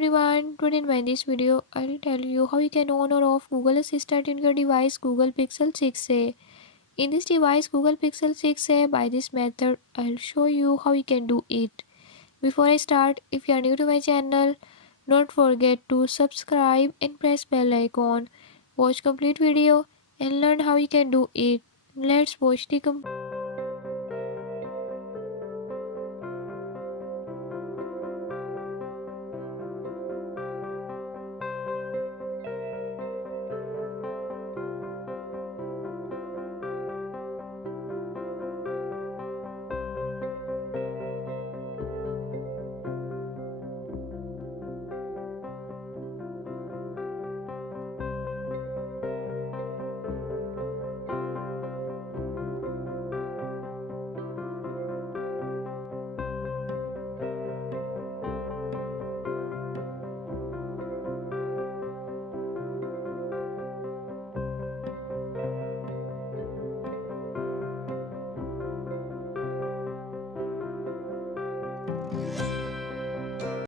everyone, today in this video I'll tell you how you can on or off Google Assistant in your device Google Pixel 6a. In this device Google Pixel 6a, by this method I'll show you how you can do it. Before I start, if you are new to my channel, don't forget to subscribe and press bell icon. Watch complete video and learn how you can do it. Let's watch the